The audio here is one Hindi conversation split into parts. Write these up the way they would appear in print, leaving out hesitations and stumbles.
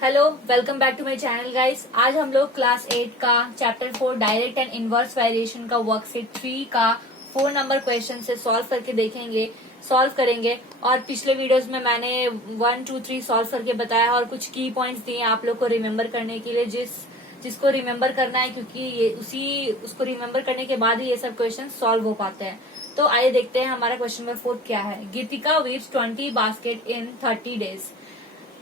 Hello, welcome back to my channel guys. आज हम लोग क्लास 8 का chapter 4 direct and inverse variation का वर्कशीट 3 का 4 नंबर क्वेश्चन से सॉल्व करके सॉल्व करेंगे। और पिछले वीडियोस में मैंने 1, 2, 3 सॉल्व करके बताया और कुछ की पॉइंट्स दिए आप लोग को रिमेम्बर करने के लिए, जिसको रिमेम्बर करना है, क्योंकि ये उसको रिमेम्बर करने के बाद ही ये सब क्वेश्चन सॉल्व हो पाते हैं। तो आइए देखते हैं हमारा क्वेश्चन नंबर 4 क्या है। Geetika weaves 20 basket in 30 days.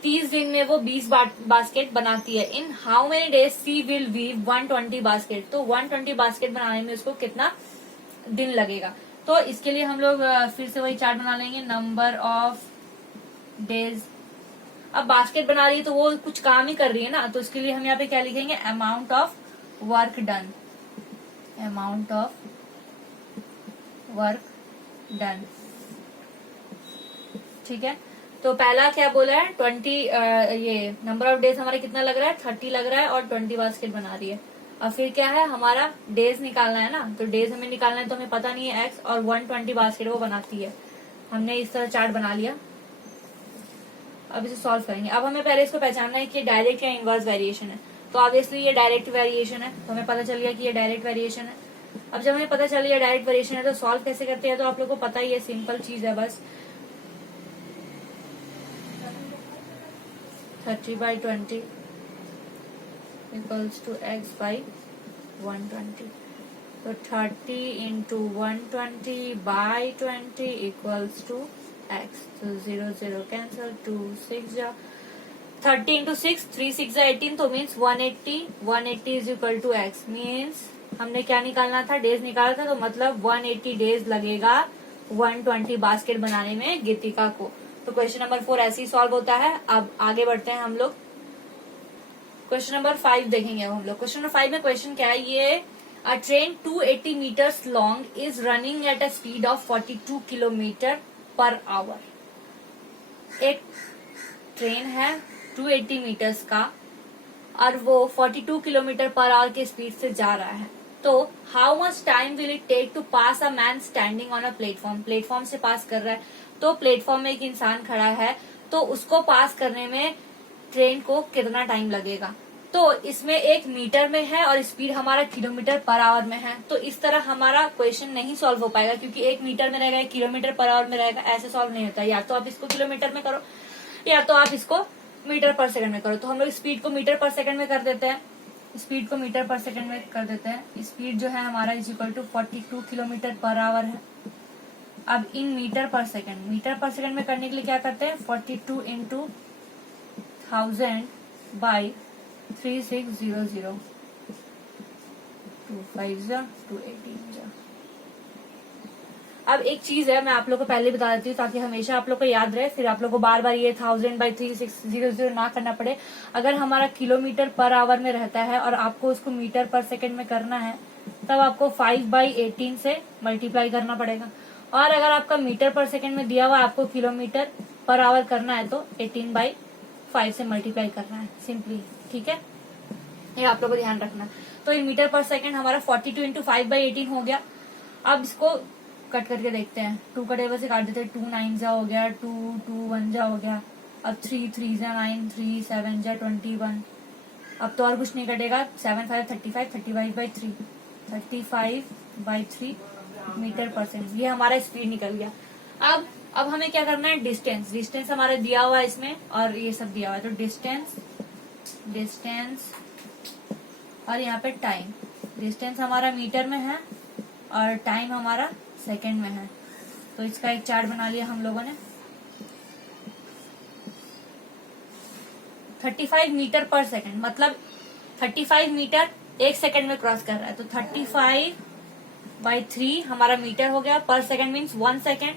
30 दिन में वो 20 बास्केट बनाती है। In how many days she will weave 120 basket. तो 120 बास्केट बनाने में उसको कितना दिन लगेगा। तो इसके लिए हम लोग फिर से वही चार्ट बना लेंगे, नंबर ऑफ डेज। अब बास्केट बना रही है तो वो कुछ काम ही कर रही है ना, तो इसके लिए हम यहाँ पे क्या लिखेंगे, amount of work done. Amount of work done, ठीक है। तो पहला क्या बोला है, 20, ये नंबर ऑफ डेज हमारा कितना लग रहा है, 30 लग रहा है और 20 बास्केट बना रही है। और फिर क्या है, हमारा डेज निकालना है ना, तो डेज हमें निकालना है, तो हमें पता नहीं है एक्स, और 120 बास्केट वो बनाती है। हमने इस तरह चार्ट बना लिया। अब इसे सॉल्व करेंगे। अब हमें पहले इसको पहचानना है कि डायरेक्ट या इनवर्स वेरिएशन है। तो ऑब्वियसली ये डायरेक्ट वेरिएशन है, तो हमें पता चल गया कि ये डायरेक्ट वेरिएशन है। अब जब हमें पता चल गया डायरेक्ट वेरिएशन है, तो सॉल्व कैसे करते हैं, तो आप लोग को पता ही है, सिंपल चीज है बस। 30/20 equals to x by 120. So 30 into 120 by 20 equals to x. So 0 0 cancel, 2 6 जा 30 into 6, 3 6 जा 18, तो means 180 180 is equal to x। Means हमने क्या निकालना था, डेज निकाला था, तो मतलब 180 डेज लगेगा 120 बास्केट बनाने में गीतिका को। तो क्वेश्चन नंबर 4 ऐसे ही सॉल्व होता है। अब आगे बढ़ते हैं हम लोग, क्वेश्चन नंबर 5 देखेंगे अब हम लोग। क्वेश्चन नंबर 5 में क्वेश्चन क्या है, ये a train 280 meters long is running at a speed of 42 kilometer per hour. एक ट्रेन है 280 मीटर्स का और वो 42 किलोमीटर पर आवर के स्पीड से जा रहा है। तो how much time will it take to pass a man standing on a platform. Platform से पास कर रहा है, तो प्लेटफॉर्म में एक इंसान खड़ा है, तो उसको पास करने में ट्रेन को कितना टाइम लगेगा। तो इसमें एक मीटर में है और स्पीड हमारा किलोमीटर पर आवर में है। तो इस तरह हमारा क्वेश्चन नहीं सॉल्व हो पाएगा, क्योंकि एक मीटर में रहेगा, एक किलोमीटर पर आवर में रहेगा, ऐसे सॉल्व नहीं होता। या तो आप इसको किलोमीटर में करो या तो आप इसको मीटर पर सेकंड में करो। तो हम लोग स्पीड को मीटर पर सेकंड में कर देते हैं। स्पीड को मीटर पर सेकंड में कर देते हैं। स्पीड जो है हमारा is equal to 42 kilometer per hour है। अब इन मीटर पर सेकंड में करने के लिए क्या करते हैं, 42 इंटू 1000 बाई 3600, 2 5 218। अब एक चीज है, मैं आप लोग को पहले बता देती हूँ ताकि हमेशा आप लोग को याद रहे, फिर आप लोग को बार बार ये 1000/3600 ना करना पड़े। अगर हमारा किलोमीटर पर आवर में रहता है और आपको उसको मीटर पर सेकंड में करना है, तब आपको 5/18 से मल्टीप्लाई करना पड़ेगा। और अगर आपका मीटर पर सेकंड में दिया हुआ आपको किलोमीटर पर आवर करना है, तो 18/5 से मल्टीप्लाई करना है सिंपली, ठीक है। ये आप लोग को ध्यान रखना। तो इन मीटर पर सेकंड हमारा 42 इंटू 5/18 हो गया। अब इसको कट करके देखते हैं, 2 का टेबल से काट देते हैं, 2 9 जा हो गया, 2 2 1 जा हो गया। अब 3 3 जा 9, 3 7 जा 21। अब तो और कुछ नहीं कटेगा, 7 5 35, 35/3, 35/3 मीटर पर सेकंड। ये हमारा स्पीड निकल गया। अब हमें क्या करना है, डिस्टेंस हमारा दिया हुआ है इसमें और ये सब दिया हुआ है। तो डिस्टेंस और यहाँ पे टाइम। डिस्टेंस हमारा मीटर में है और टाइम हमारा सेकंड में है। तो इसका एक चार्ट बना लिया हम लोगों ने। 35 मीटर पर सेकंड, मतलब 35 मीटर एक सेकंड में क्रॉस कर रहा है। तो 35/3 हमारा मीटर हो गया, पर सेकंड मीन्स 1 सेकंड।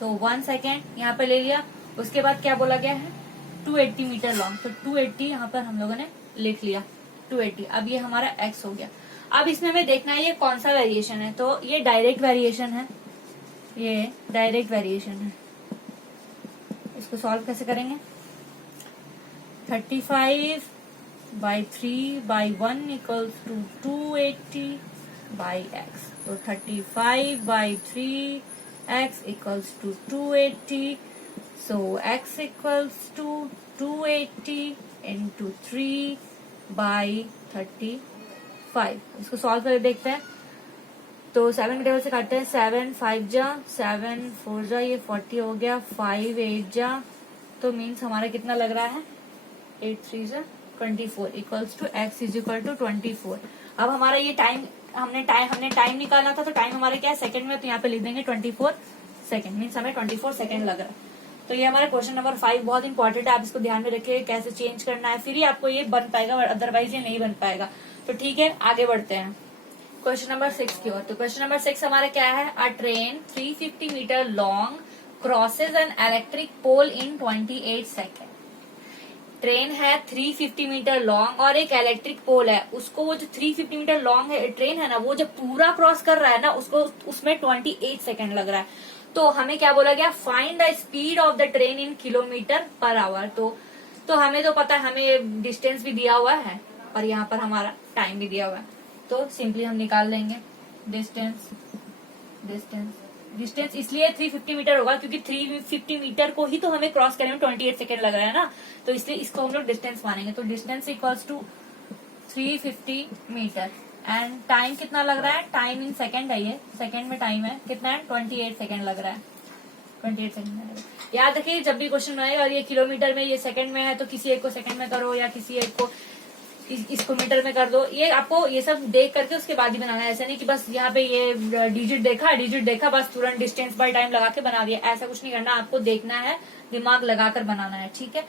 तो 1 सेकंड यहाँ पे ले लिया। उसके बाद क्या बोला गया है, 280 मीटर लॉन्ग। तो 280 यहाँ पर हम लोगों ने लिख लिया, 280। अब ये हमारा एक्स हो गया। अब इसमें हमें देखना है ये कौन सा वेरिएशन है। तो ये डायरेक्ट वेरिएशन है, ये डायरेक्ट वेरिएशन है। इसको सॉल्व कैसे करेंगे, 35/3/1 इक्वल्स टू 280/x। तो 35/3 x equals to 280 so x equals to 280 into 3/35। इसको सॉल्व करके देखते हैं। तो 7 के टेबल से काटते हैं। 7 5 जा, 7 4 जा, ये 40 हो गया। 5 8 जा, तो मीन्स हमारा कितना लग रहा है, 8 3 जा 24 equals to x is equal to 24। अब हमारा ये टाइम हमने टाइम निकालना था, तो टाइम हमारे क्या है, सेकंड में, तो यहाँ पे लिख देंगे 24 सेकंड, मीन्स हमें 24 सेकंड लग रहा है। तो ये हमारा क्वेश्चन नंबर 5 बहुत इंपॉर्टेंट है, आप इसको ध्यान में रखिए कैसे चेंज करना है, फिर ही आपको ये बन पाएगा, अदरवाइज ये नहीं बन पाएगा। तो ठीक है, आगे बढ़ते हैं क्वेश्चन नंबर 6 की ओर। तो क्वेश्चन नंबर 6 हमारा क्या है, a train 350 meter long crosses an electric pole in 28 second. Train है 350 मीटर लॉन्ग और एक इलेक्ट्रिक पोल है, उसको वो जो 350 मीटर लॉन्ग है ट्रेन है ना, वो जब पूरा क्रॉस कर रहा है ना, उसको उसमें 28 सेकेंड लग रहा है। तो हमें क्या बोला गया, find the speed of the train in kilometre per our. तो हमें तो पता है, हमें डिस्टेंस भी दिया हुआ है और यहाँ पर हमारा टाइम भी दिया हुआ है, तो सिंपली हम निकाल लेंगे डिस्टेंस इसलिए 350 मीटर होगा क्योंकि 350 मीटर को ही तो हमें क्रॉस करने में 28 सेकेंड लग रहा है ना, तो इसलिए इसको हम लोग डिस्टेंस मानेंगे। तो distance equals to 350 meter and time कितना लग रहा है, टाइम इन सेकेंड है, ये सेकेंड में टाइम है कितना है, 28 सेकेंड लग रहा है, 28 सेकेंड। याद रखिए जब भी क्वेश्चन आएगा और ये किलोमीटर में, ये सेकेंड में है, तो किसी एक को सेकेंड में करो या किसी एक को इसको मीटर में कर दो। ये आपको ये सब देख करके उसके बाद ही बनाना है, ऐसा नहीं कि बस यहाँ पे ये डिजिट देखा बस तुरंत डिस्टेंस बाय टाइम लगा के बना दिया, ऐसा कुछ नहीं करना, आपको देखना है, दिमाग लगाकर बनाना है, ठीक है।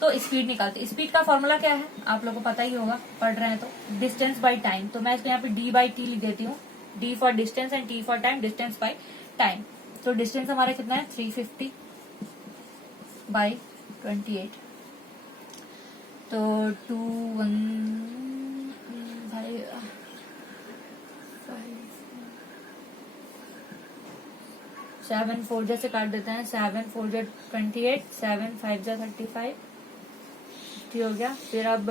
तो स्पीड निकालते, स्पीड का फॉर्मूला क्या है आप लोगों को पता ही होगा, पढ़ रहे हैं तो, डिस्टेंस बाय टाइम। तो मैं इसको यहाँ पे d/t लिख देती हूँ, d for distance and t for time, distance by time. तो डिस्टेंस हमारा कितना है, 350/28। तो 2 1 5 7 4 जैसे काट देते हैं, 7 4 जा 28, 7 5 जा 35, ठीक हो गया। फिर अब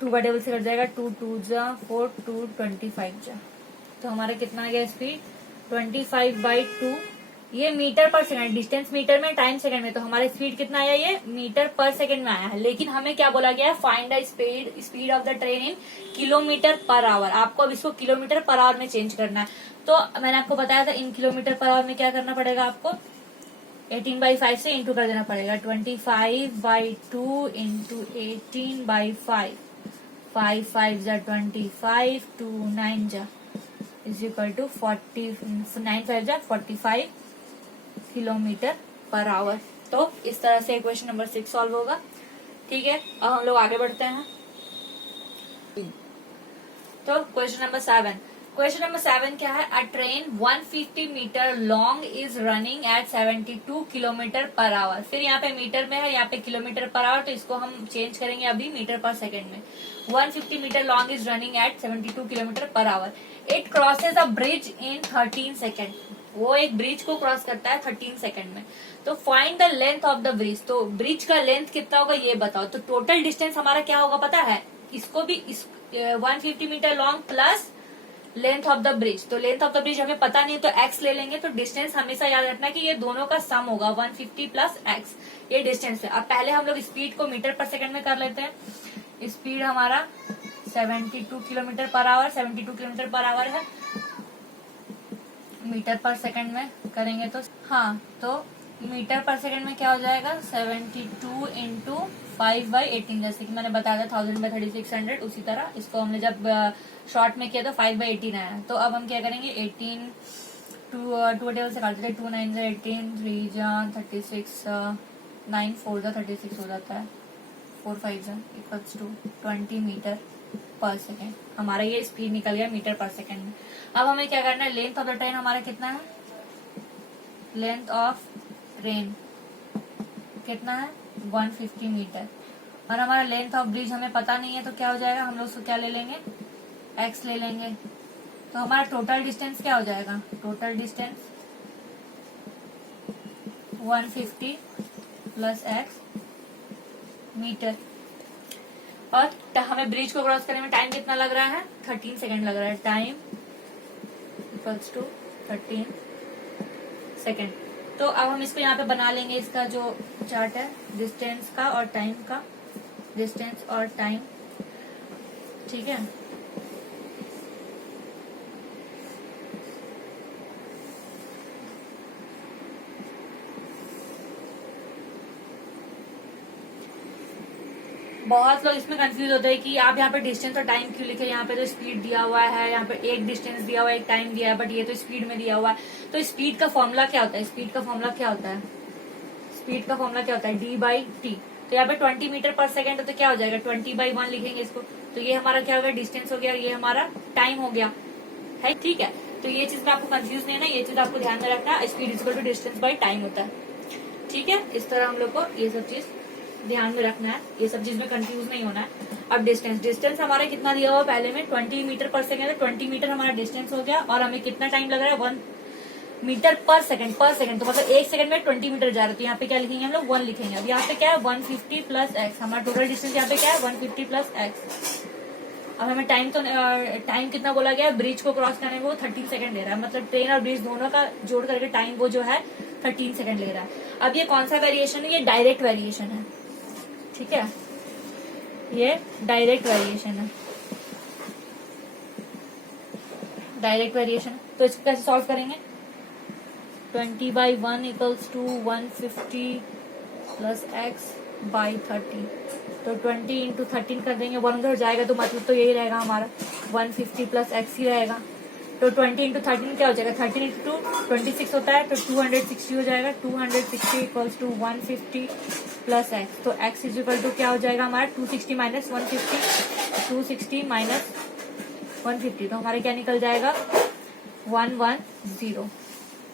2 का टेबल से कट जाएगा, 2 2 जा 4, 2 25 जा, तो हमारा कितना आ गया स्पीड, 25/2। ये मीटर पर सेकंड, डिस्टेंस मीटर में, टाइम सेकंड में, तो हमारा स्पीड कितना आया, ये मीटर पर सेकंड में आया है। लेकिन हमें क्या बोला गया है, find the speed of the train in kilometre per our. आपको अब इसको किलोमीटर पर आवर में चेंज करना है। तो मैंने आपको बताया था इन किलोमीटर पर आवर में क्या करना पड़ेगा, आपको 18/5 से इंटू कर देना पड़ेगा, 25/2 इंटू 18/5, 5 5 जा 25, 2 9 जा इज इक्वल टू 40, 9 5 जा 45 किलोमीटर पर आवर। तो इस तरह से क्वेश्चन नंबर 6 सॉल्व होगा, ठीक है। अब हम लोग आगे बढ़ते हैं। तो क्वेश्चन नंबर 7 क्या है, a train 150 meter long is running at 72 kilometer per hour. फिर यहाँ पे मीटर में है, यहाँ पे किलोमीटर पर आवर, तो इसको हम चेंज करेंगे अभी मीटर पर सेकंड में। 150 meter long is running at 72 kilometer per hour. It crosses a bridge in 13 second. वो एक ब्रिज को क्रॉस करता है 13 सेकंड में। तो find the length of the bridge. तो ब्रिज का लेंथ कितना होगा ये बताओ। तो टोटल डिस्टेंस हमारा क्या होगा पता है, इसको भी 150 meter long plus length of the bridge. तो लेंथ ऑफ द ब्रिज हमें पता नहीं, तो x ले लेंगे। तो डिस्टेंस हमेशा याद रखना है कि ये दोनों का सम होगा, 150 प्लस x, ये डिस्टेंस है। अब पहले हम लोग स्पीड को मीटर पर सेकंड में कर लेते हैं। स्पीड हमारा 72 kilometer per our, 72 kilometer per hour है, मीटर पर सेकंड में करेंगे तो हाँ, तो मीटर पर सेकंड में क्या हो जाएगा, 72 इंटू 5/18, जैसे कि मैंने बताया था 1000/3600। उसी तरह इसको हमने जब शॉर्ट में किया तो 5/18 आया। तो अब हम क्या करेंगे, 18 टू टेबल से काट देते, 2 9 18, 3 जा 36, 9 4 जा 36 हो जाता है, 4 5 जा इक्वल्स टू 20 मीटर पर सेकेंड। हमारा ये स्पीड निकल गया मीटर पर सेकेंड में। अब हमें क्या करना है, लेंथ ऑफ द ट्रेन हमारा कितना है, लेंथ ऑफ ट्रेन कितना है 150 मीटर, और हमारा लेंथ ऑफ ब्रिज हमें पता नहीं है, तो क्या हो जाएगा, हम लोग उसको क्या ले लेंगे, x ले लेंगे। तो हमारा टोटल डिस्टेंस क्या हो जाएगा, total distance 150 plus x meter. और हमें ब्रिज को क्रॉस करने में टाइम कितना लग रहा है, 13 सेकेंड लग रहा है। Time equals to 13 second. तो अब हम इसको यहाँ पे बना लेंगे, इसका जो चार्ट है डिस्टेंस का और टाइम का, डिस्टेंस और टाइम, ठीक है। बहुत लोग इसमें कंफ्यूज होते हैं कि आप यहाँ पे डिस्टेंस और टाइम क्यों लिखे, यहाँ पे तो स्पीड दिया हुआ है, यहाँ पे एक डिस्टेंस दिया हुआ है, एक टाइम दिया है, बट ये तो स्पीड में दिया हुआ है। तो स्पीड का फॉर्मूला क्या होता है, स्पीड का फॉर्मूला क्या होता है, स्पीड का फॉर्मूला क्या होता है, d/t। तो यहाँ पे 20 मीटर पर सेकेंड है, तो क्या हो जाएगा 20/1 लिखेंगे इसको। तो ये हमारा क्या होगा, डिस्टेंस हो गया, ये हमारा टाइम हो गया है, ठीक है। तो ये चीज में आपको कंफ्यूज नहीं है ना, ये चीज आपको ध्यान में रखना, speed equal to distance by time होता है, ठीक है। इस तरह हम लोग को ये सब चीज ध्यान में रखना है, ये सब चीज में कंफ्यूज नहीं होना है। अब डिस्टेंस हमारा कितना दिया हुआ पहले में 20 मीटर पर सेकेंड है, 20 मीटर हमारा डिस्टेंस हो गया, और हमें कितना टाइम लग रहा है 1 मीटर पर सेकंड, तो मतलब 1 सेकंड में 20 मीटर जा रहा है। तो यहाँ पे क्या लिखेंगे हम लोग 1 लिखेंगे। अब यहाँ पे क्या है 150 प्लस एक्स, हमारा टोटल डिस्टेंस यहाँ पे क्या है 150 प्लस एक्स। अब हमें टाइम कितना बोला गया है, ब्रिज को क्रॉस करने में वो 13 सेकंड ले रहा है, मतलब ट्रेन और ब्रिज दोनों का जोड़ करके टाइम वो जो है 13 सेकंड ले रहा है। अब ये कौन सा वेरिएशन है, ये डायरेक्ट वेरिएशन है, ठीक है, ये डायरेक्ट वेरिएशन है, डायरेक्ट वेरिएशन। तो इसको कैसे सॉल्व करेंगे, 20/1 equals to 150 plus x by 30। तो 20 इंटू 13 कर देंगे, 1 उधर जाएगा तो मतलब तो यही रहेगा हमारा 150 प्लस एक्स ही रहेगा। तो 20 इंटू 13 क्या हो जाएगा, 13 इंटू 26 होता है, तो 260 हो जाएगा। 260 इक्वल्स टू 150 प्लस एक्स। तो एक्स इज इक्वल टू क्या हो जाएगा हमारा 260 माइनस 150, 260 माइनस 150, तो हमारा क्या निकल जाएगा 110।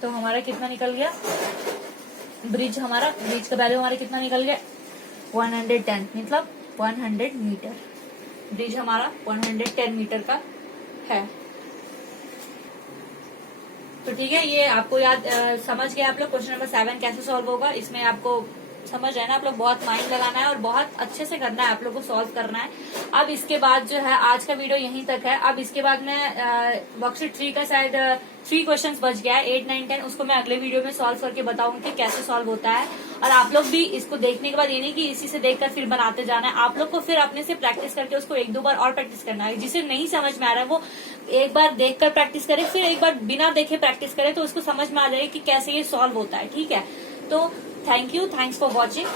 तो हमारा कितना निकल गया, ब्रिज का वैल्यू हमारा कितना निकल गया 110, मतलब 100 मीटर। ब्रिज हमारा 110 मीटर का है। तो ठीक है, ये आपको याद समझ गए आप लोग। क्वेश्चन नंबर 7 कैसे सॉल्व होगा, इसमें आपको समझ है ना, आप लोग बहुत माइंड लगाना है और बहुत अच्छे से करना है, आप लोग को सॉल्व करना है। अब इसके बाद जो है आज का वीडियो यहीं तक है। अब इसके बाद मैं वर्कशीट 3 का शायद 3 क्वेश्चंस बच गया है, 8, 9, 10, उसको मैं अगले वीडियो में सॉल्व करके बताऊंगी कि कैसे सॉल्व होता है। और आप लोग भी इसको देखने के बाद ये नहीं कि इसी से देखकर फिर बनाते जाना है, आप लोग को फिर अपने से प्रैक्टिस करके उसको 1-2 बार और प्रैक्टिस करना है। जिसे नहीं समझ में आ रहा है वो एक बार देखकर प्रैक्टिस करे, फिर एक बार बिना देखे प्रैक्टिस करे, तो उसको समझ में आ जाएगी कि कैसे ये सॉल्व होता है, ठीक है। तो thank you, thanks for watching.